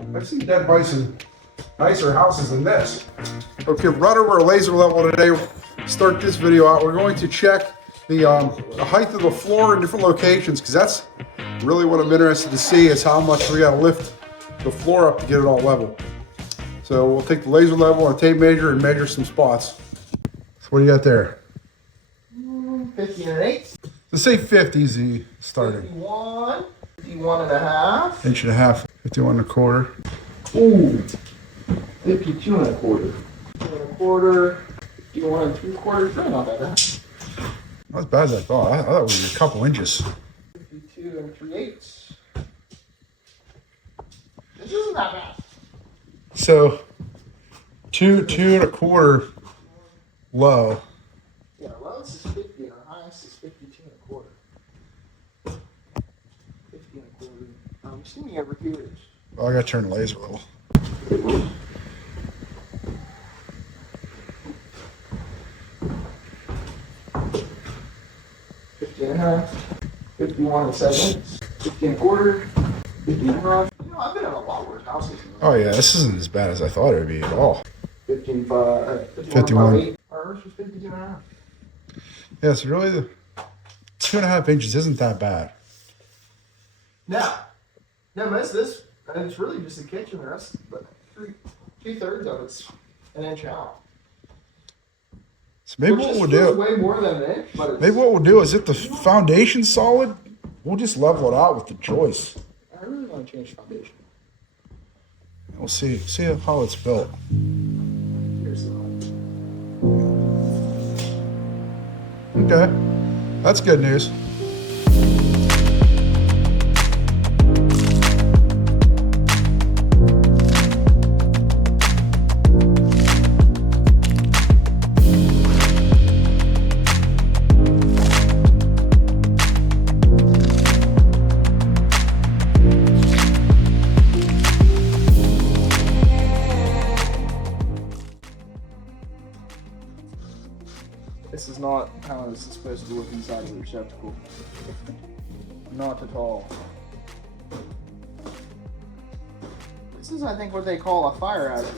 I've seen dead bison nicer houses than this. Okay, right over a laser level today. Start this video out. We're going to check the height of the floor in different locations, because that's really what I'm interested to see, is how much we got to lift the floor up to get it all level. So we'll take the laser level and a tape measure and measure some spots. So what do you got there? 15 and 8. Let's say 50 is the starting. 51. 51 and a half. Inch and a half. 51 and a quarter. Ooh. 52 and a quarter. 52 and a quarter. 51 and 3/4. Really not that bad. Not as bad as I thought. I thought it was a couple inches. 52 and 3/8. This isn't that bad. So, two and a quarter low. Yeah, lowest is 50 and our highest is 52 and a quarter. 50 and a quarter. I'm assuming over here is. Oh, I gotta turn the laser level. 50 and a half. 51 and 7/8. 50 and a quarter. 50 and a half. You know, I've been in a lot worse houses. Oh yeah, this isn't as bad as I thought it would be at all. 51. 51. Ours was 52 and a half. Yeah, so really the 2.5 inches isn't that bad. No, most of this, and it's really just the kitchen. The rest, but 2/3 of it's an inch out. So maybe what we'll do, way more than an inch, but it's, maybe what we'll do is, if the foundation's solid, we'll just level it out with the joist. I really want to change foundation. We'll see how it's built. Here's the Okay, that's good news. This is not how this is supposed to look inside of the receptacle. Not at all. This is, I think, what they call a fire hazard.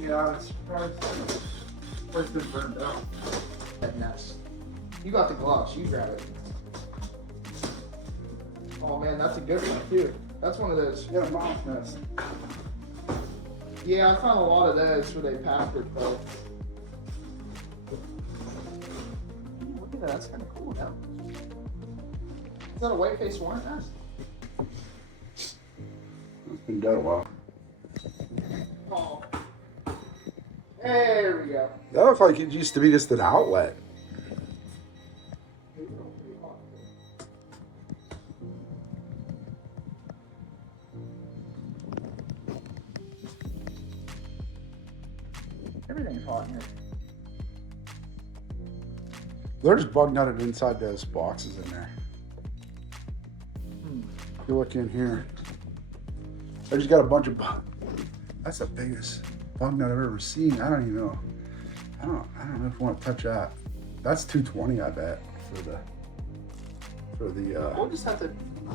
Yeah, it's probably been burned down. That nest. You got the gloves. You grab it. Oh man, that's a good one too. That's one of those. Yeah, mouse nest. Yeah, I found a lot of those where they password though. Look at that. That's kind of cool now. Is that a white-faced hornet nest? It's been dead a while. Oh. There we go. That looked like it used to be just an outlet. Everything's hot in here. There's bug nutted inside those boxes in there. If you look in here, I just got a bunch of bug. That's the biggest bug nut I've ever seen. I don't even know. I don't know if I want to touch that. That's 220, I bet, for the We'll just have to,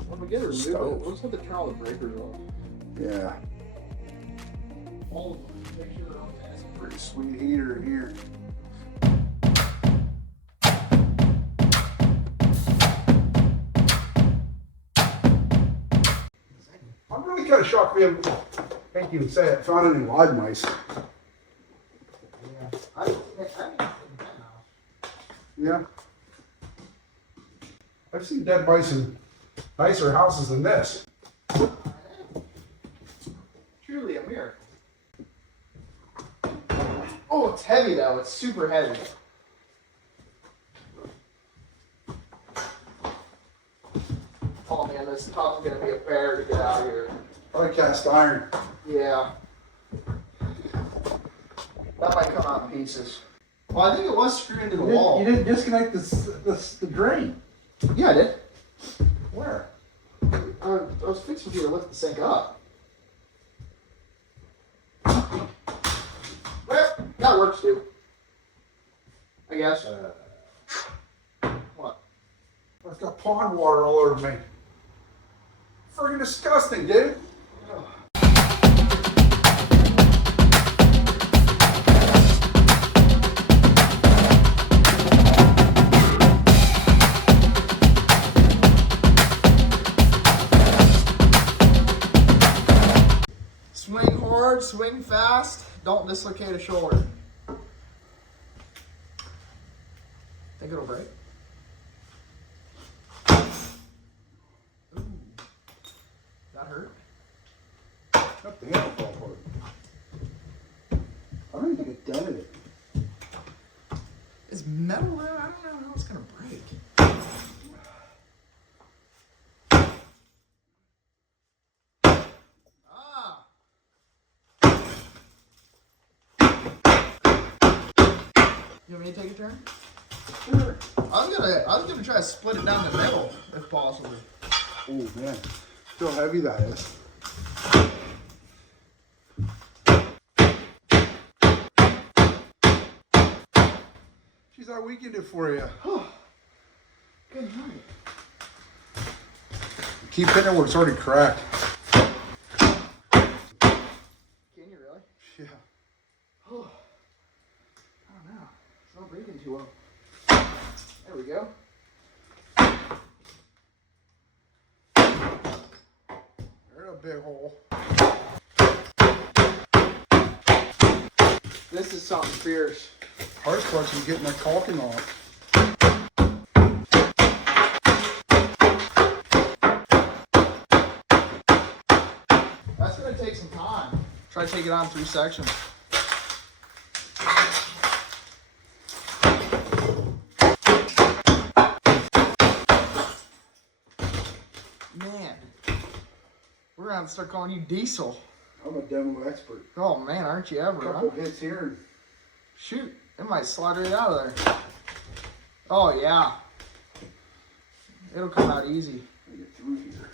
when we get it removed, we'll just have to turn all the breakers off. yeah. All of them. Make sure they're on the It's a pretty sweet heater in here. I'm really kind of shocked we haven't, thank you, say it, found any live mice. Yeah. I mean, Yeah. I've seen dead bison nicer houses than this. truly a miracle. Oh, it's heavy though. It's super heavy. Oh man, this top's gonna be a bear to get out of here. Probably cast iron. Yeah. That might come out in pieces. Well, I think it was screwed into the wall. You didn't disconnect the drain. Yeah, I did. Where? I was fixing you to lift the sink up. Well, that works too. I guess. What? I've got pond water all over me. Friggin' disgusting, dude. Ugh. Swing hard, swing fast, don't dislocate a shoulder. Think it'll break? Ooh. That hurt? Got the handle fall apart. I don't even think it dented it. It's metal, I don't know how it's gonna break. You want me to take a turn? Sure. I was gonna try to split it down the middle, if possible. Oh man, feel heavy that is. Geez, I weakened it for you. Good night. Keep hitting it where it's already cracked. Can you really? Yeah. Oh, I don't know. It's not breathing too well. There we go. There's a big hole. This is something fierce. Hard clutch is getting that caulking off. That's gonna take some time. Try to take it on 3 sections. Man, we're gonna have to start calling you Diesel. I'm a demo expert. Oh man, aren't you ever, Couple huh? hits here. Shoot, it might slide right out of there. Oh yeah. It'll come out easy. Let me get through here.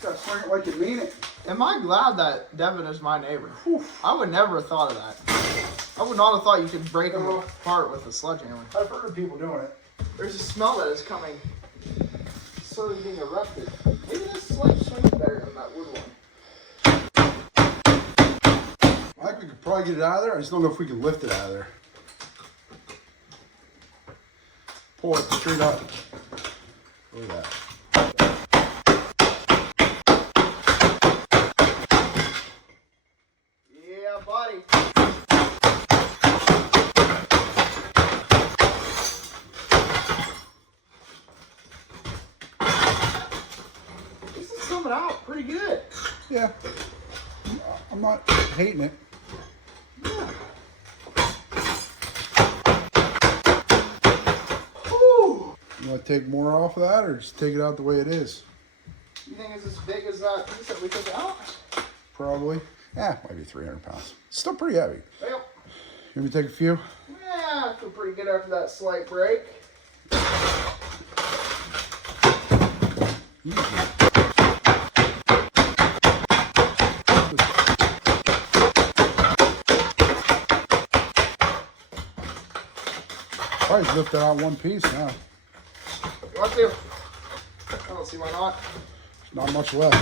Gotta swing it like you mean it. Am I glad that Devin is my neighbor? Whew. I would never have thought of that. I would not have thought you could break them apart with a sledgehammer. I've heard of people doing it. There's a smell that is coming. Slowly being erupted. Maybe this sledge swings better than that wood one. I think we could probably get it out of there. I just don't know if we can lift it out of there. Pull it straight up. Look at that. Yeah, buddy. This is coming out pretty good. Yeah. I'm not hating it. Yeah. Whew. You want to take more off of that or just take it out the way it is? You think it's as big as that piece that we took out? Probably. Yeah, might be 300 pounds. Still pretty heavy. Yep. You want me to take a few? Yeah, I feel pretty good after that slight break. Easy. Probably lift that out one piece now. You want to? I don't see why not. There's not much left.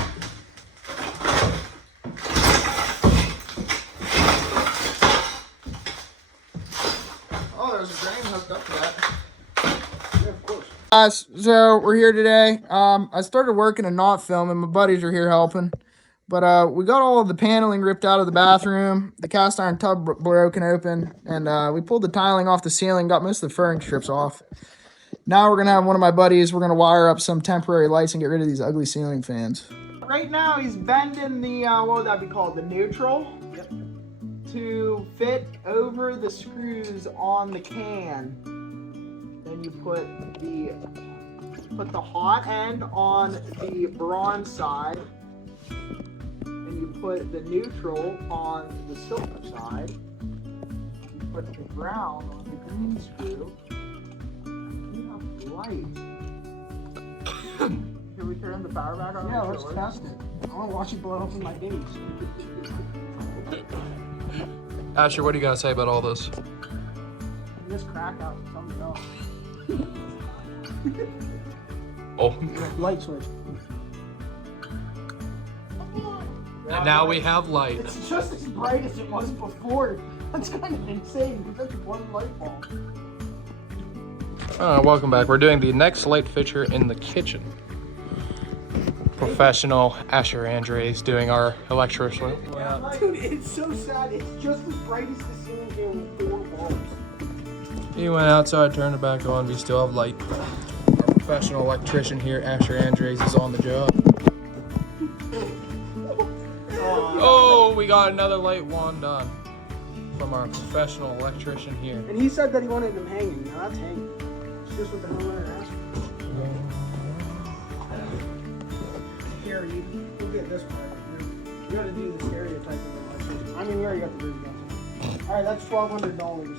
Oh, there's a drain hooked up to that. Yeah, of course. So we're here today. I started working and not filming. My buddies are here helping. But we got all of the paneling ripped out of the bathroom. The cast iron tub broken open. And we pulled the tiling off the ceiling, got most of the furring strips off. Now we're going to have one of my buddies. We're going to wire up some temporary lights and get rid of these ugly ceiling fans. Right now he's bending the, what would that be called? The neutral? Yep. To fit over the screws on the can. Then you put the hot end on the bronze side. And you put the neutral on the silver side. You put the ground on the green screw. You have light. Can we turn the power back on? Yeah, let's test it. I want to watch it blow up in my face. Asher, what do you got to say about all this? This crack out something else. Oh, Light switch. and now we have light. It's just as bright as it was before. That's kind of insane. It's such one light bulb. Welcome back. We're doing the next light fixture in the kitchen. Professional Asher Andres doing our electrician. Dude, it's so sad. It's just as bright as the ceiling here with 4 bulbs. He went outside, turned it back on. We still have light. Our professional electrician here, Asher Andres, is on the job. Oh, we got another light wand done from our professional electrician here. And he said that he wanted them hanging. Now that's hanging. It's just what the homeowner asked for. Here, you'll get this part. You gotta do the stereotype of the electrician. I mean, we already got the roof done. Alright, that's $1,200.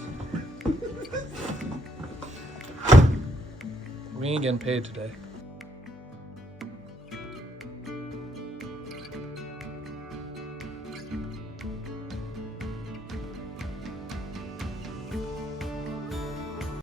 We ain't getting paid today.